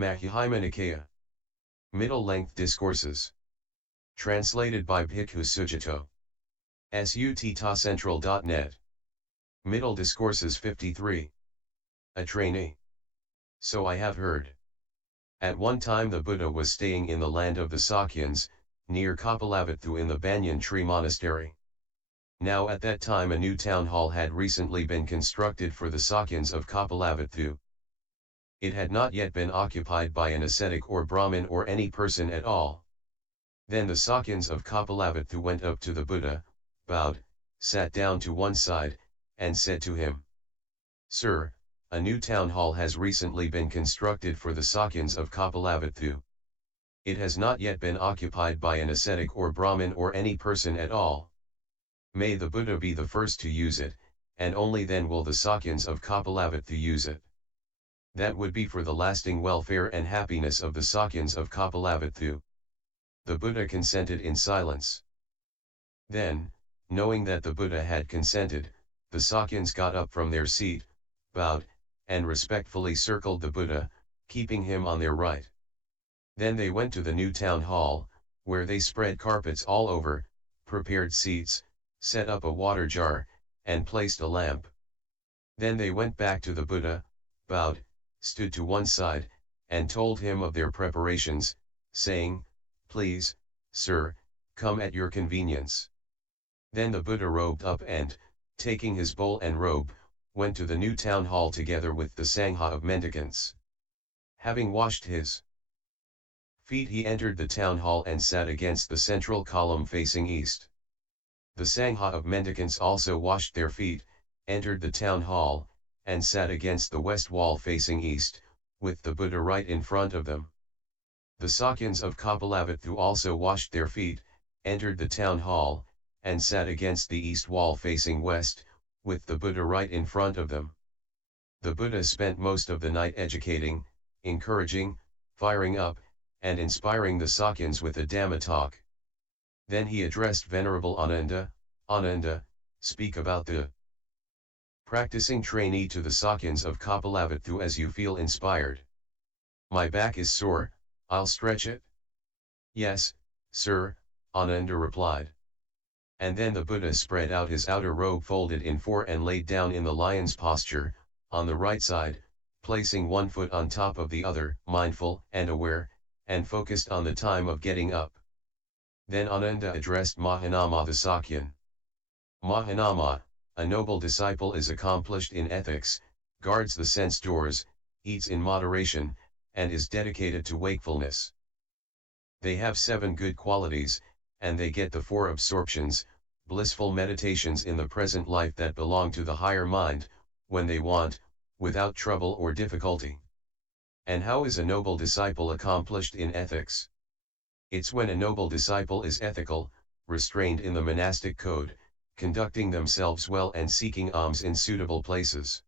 Mahihima Nikaya. Middle-length discourses. Translated by Bhikkhu Sujito. sutacentral.net. Middle Discourses 53. A trainee. So I have heard. At one time the Buddha was staying in the land of the Sakyans, near Kapilavatthu in the Banyan Tree Monastery. Now at that time a new town hall had recently been constructed for the Sakyans of Kapilavatthu. It had not yet been occupied by an ascetic or Brahmin or any person at all. Then the Sakyans of Kapilavatthu went up to the Buddha, bowed, sat down to one side, and said to him, "Sir, a new town hall has recently been constructed for the Sakyans of Kapilavatthu. It has not yet been occupied by an ascetic or Brahmin or any person at all. May the Buddha be the first to use it, and only then will the Sakyans of Kapilavatthu use it. That would be for the lasting welfare and happiness of the Sakyans of Kapilavatthu." The Buddha consented in silence. Then, knowing that the Buddha had consented, the Sakyans got up from their seat, bowed, and respectfully circled the Buddha, keeping him on their right. Then they went to the new town hall, where they spread carpets all over, prepared seats, set up a water jar, and placed a lamp. Then they went back to the Buddha, bowed, stood to one side, and told him of their preparations, saying, "Please, sir, come at your convenience." Then the Buddha robed up and, taking his bowl and robe, went to the new town hall together with the Sangha of mendicants. Having washed his feet he entered the town hall and sat against the central column facing east. The Sangha of mendicants also washed their feet, entered the town hall, and sat against the west wall facing east, with the Buddha right in front of them. The Sakyans of Kapilavatthu also washed their feet, entered the town hall, and sat against the east wall facing west, with the Buddha right in front of them. The Buddha spent most of the night educating, encouraging, firing up, and inspiring the Sakyans with a Dhamma talk. Then he addressed Venerable Ananda, "Ananda, speak about the practicing trainee to the Sakyans of Kapilavatthu as you feel inspired." "My back is sore, I'll stretch it." "Yes, sir," Ananda replied. And then the Buddha spread out his outer robe folded in four and laid down in the lion's posture, on the right side, placing one foot on top of the other, mindful and aware, and focused on the time of getting up. Then Ananda addressed Mahanama the Sakyan. "Mahanama, a noble disciple is accomplished in ethics, guards the sense doors, eats in moderation, and is dedicated to wakefulness. They have 7 good qualities, and they get the 4 absorptions, blissful meditations in the present life that belong to the higher mind, when they want, without trouble or difficulty." And how is a noble disciple accomplished in ethics? It's when a noble disciple is ethical, restrained in the monastic code, conducting themselves well and seeking alms in suitable places.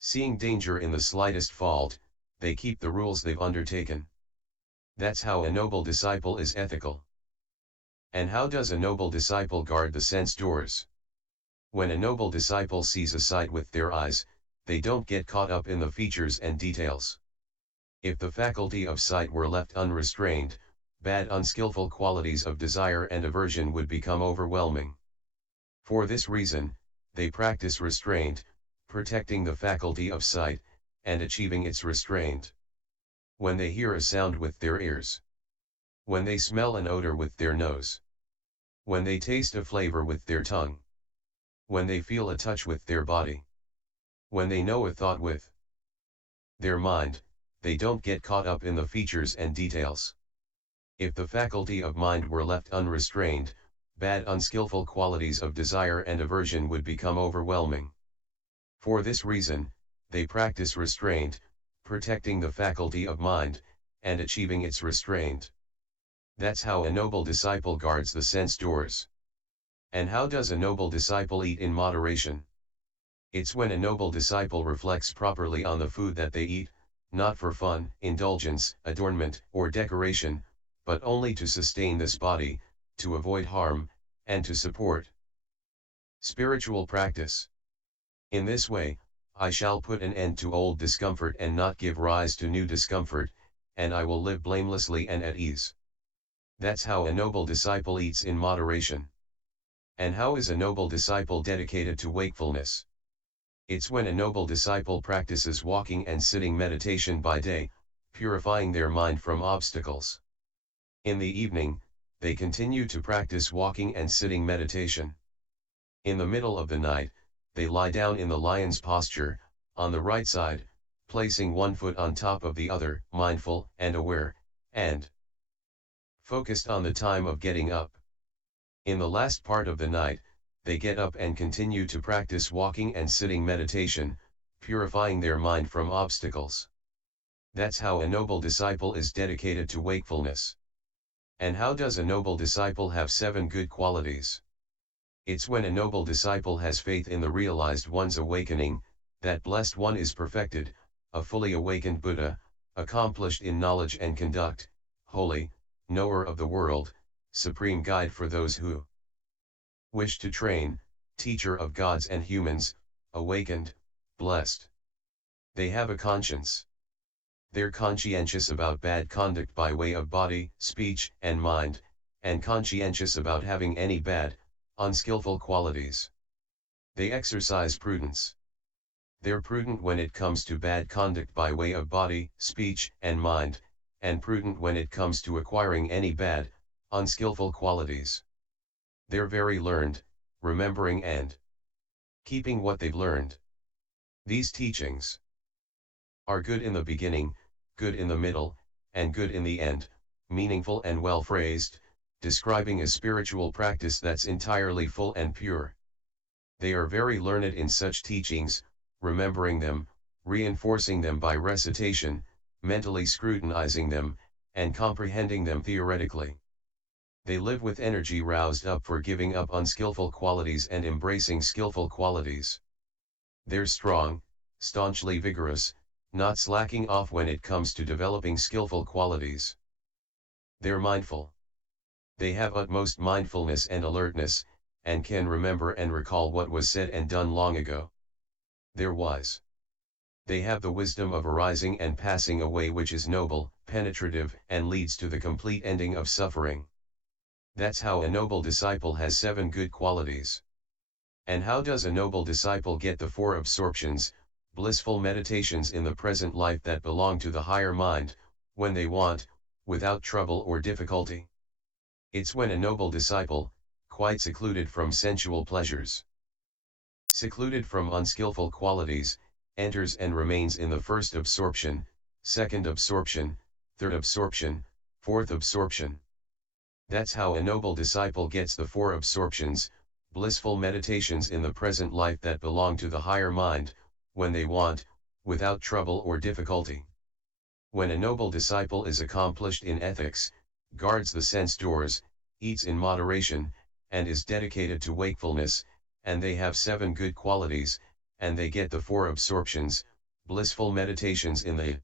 Seeing danger in the slightest fault, they keep the rules they've undertaken. That's how a noble disciple is ethical. And how does a noble disciple guard the sense doors? When a noble disciple sees a sight with their eyes, they don't get caught up in the features and details. If the faculty of sight were left unrestrained, bad unskillful qualities of desire and aversion would become overwhelming. For this reason, they practice restraint, protecting the faculty of sight, and achieving its restraint. When they hear a sound with their ears, when they smell an odor with their nose, when they taste a flavor with their tongue, when they feel a touch with their body, when they know a thought with their mind, they don't get caught up in the features and details. If the faculty of mind were left unrestrained, bad unskillful qualities of desire and aversion would become overwhelming. For this reason, they practice restraint, protecting the faculty of mind, and achieving its restraint. That's how a noble disciple guards the sense doors. And how does a noble disciple eat in moderation? It's when a noble disciple reflects properly on the food that they eat, not for fun, indulgence, adornment, or decoration, but only to sustain this body, to avoid harm, and to support spiritual practice. In this way, I shall put an end to old discomfort and not give rise to new discomfort, and I will live blamelessly and at ease. That's how a noble disciple eats in moderation. And how is a noble disciple dedicated to wakefulness? It's when a noble disciple practices walking and sitting meditation by day, purifying their mind from obstacles. In the evening, they continue to practice walking and sitting meditation. In the middle of the night, they lie down in the lion's posture, on the right side, placing one foot on top of the other, mindful and aware, and focused on the time of getting up. In the last part of the night, they get up and continue to practice walking and sitting meditation, purifying their mind from obstacles. That's how a noble disciple is dedicated to wakefulness. And how does a noble disciple have 7 good qualities? It's when a noble disciple has faith in the realized one's awakening, that blessed one is perfected, a fully awakened Buddha, accomplished in knowledge and conduct, holy, knower of the world, supreme guide for those who wish to train, teacher of gods and humans, awakened, blessed. They have a conscience. They're conscientious about bad conduct by way of body, speech, and mind, and conscientious about having any bad, unskillful qualities. They exercise prudence. They're prudent when it comes to bad conduct by way of body, speech, and mind, and prudent when it comes to acquiring any bad, unskillful qualities. They're very learned, remembering and keeping what they've learned. These teachings are good in the beginning, good in the middle, and good in the end, meaningful and well phrased, describing a spiritual practice that's entirely full and pure. They are very learned in such teachings, remembering them, reinforcing them by recitation, mentally scrutinizing them, and comprehending them theoretically. They live with energy roused up for giving up unskillful qualities and embracing skillful qualities. They're strong, staunchly vigorous, not slacking off when it comes to developing skillful qualities. They're mindful. They have utmost mindfulness and alertness, and can remember and recall what was said and done long ago. They're wise. They have the wisdom of arising and passing away, which is noble, penetrative, and leads to the complete ending of suffering. That's how a noble disciple has 7 good qualities. And how does a noble disciple get the 4 absorptions, blissful meditations in the present life that belong to the higher mind, when they want, without trouble or difficulty? It's when a noble disciple, quite secluded from sensual pleasures, secluded from unskillful qualities, enters and remains in the first absorption, second absorption, third absorption, fourth absorption. That's how a noble disciple gets the 4 absorptions, blissful meditations in the present life that belong to the higher mind, when they want, without trouble or difficulty. When a noble disciple is accomplished in ethics, guards the sense doors, eats in moderation, and is dedicated to wakefulness, and they have 7 good qualities, and they get the 4 absorptions, blissful meditations in the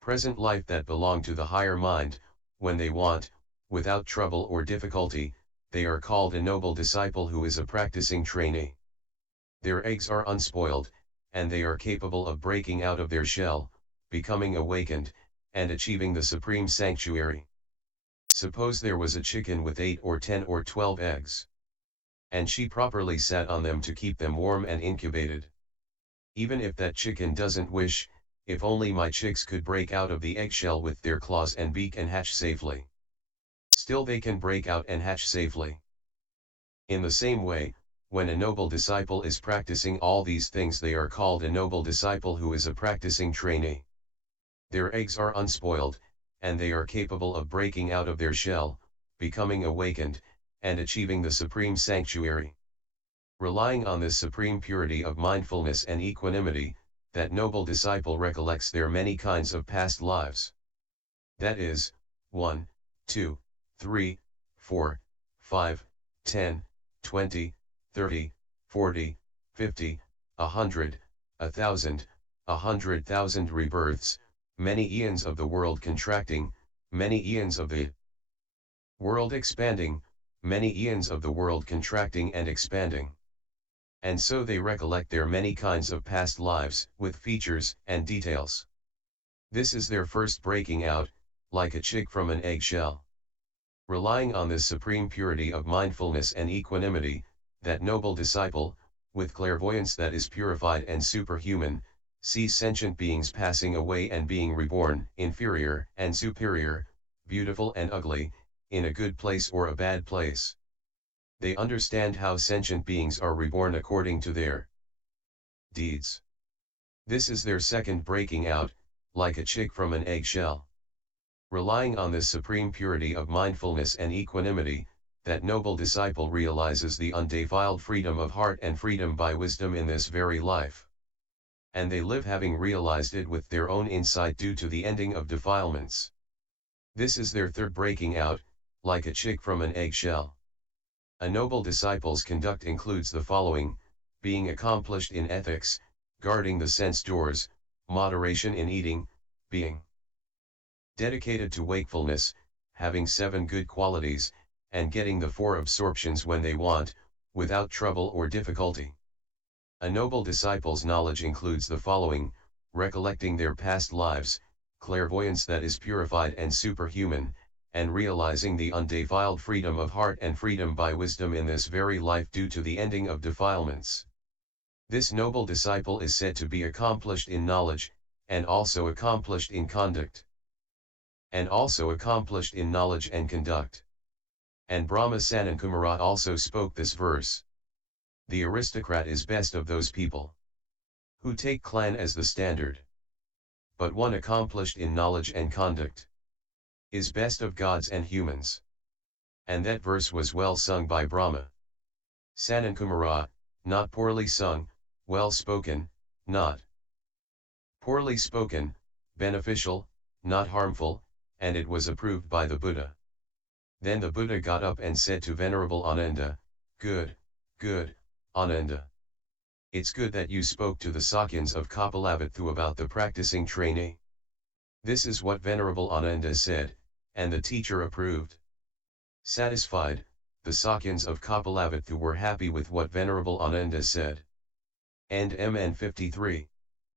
present life that belong to the higher mind, when they want, without trouble or difficulty, they are called a noble disciple who is a practicing trainee. Their eggs are unspoiled, and they are capable of breaking out of their shell, becoming awakened, and achieving the supreme sanctuary. Suppose there was a chicken with 8 or 10 or 12 eggs. And she properly sat on them to keep them warm and incubated. Even if that chicken doesn't wish, if only my chicks could break out of the eggshell with their claws and beak and hatch safely. Still they can break out and hatch safely. In the same way, when a noble disciple is practicing all these things, they are called a noble disciple who is a practicing trainee. Their eggs are unspoiled, and they are capable of breaking out of their shell, becoming awakened, and achieving the supreme sanctuary. Relying on this supreme purity of mindfulness and equanimity, that noble disciple recollects their many kinds of past lives. That is, 1, 2, 3, 4, 5, 10, 20, 30, 40, 50, 100, 1,000, 100,000 rebirths, many eons of the world contracting, many eons of the world expanding, many eons of the world contracting and expanding. And so they recollect their many kinds of past lives, with features and details. This is their first breaking out, like a chick from an eggshell. Relying on this supreme purity of mindfulness and equanimity, that noble disciple, with clairvoyance that is purified and superhuman, sees sentient beings passing away and being reborn, inferior and superior, beautiful and ugly, in a good place or a bad place. They understand how sentient beings are reborn according to their deeds. This is their second breaking out, like a chick from an eggshell. Relying on this supreme purity of mindfulness and equanimity, that noble disciple realizes the undefiled freedom of heart and freedom by wisdom in this very life. And they live having realized it with their own insight due to the ending of defilements. This is their third breaking out, like a chick from an eggshell. A noble disciple's conduct includes the following: being accomplished in ethics, guarding the sense doors, moderation in eating, being dedicated to wakefulness, having 7 good qualities, and getting the 4 absorptions when they want, without trouble or difficulty. A noble disciple's knowledge includes the following: recollecting their past lives, clairvoyance that is purified and superhuman, and realizing the undefiled freedom of heart and freedom by wisdom in this very life due to the ending of defilements. This noble disciple is said to be accomplished in knowledge, and also accomplished in conduct. And also accomplished in knowledge and conduct. And Brahma Sanankumara also spoke this verse. The aristocrat is best of those people who take clan as the standard. But one accomplished in knowledge and conduct is best of gods and humans. And that verse was well sung by Brahma Sanankumara, not poorly sung, well spoken, not poorly spoken, beneficial, not harmful, and it was approved by the Buddha. Then the Buddha got up and said to Venerable Ananda, "Good, good, Ananda. It's good that you spoke to the Sakyans of Kapilavatthu about the practicing trainee." This is what Venerable Ananda said, and the teacher approved. Satisfied, the Sakyans of Kapilavatthu were happy with what Venerable Ananda said. End MN 53.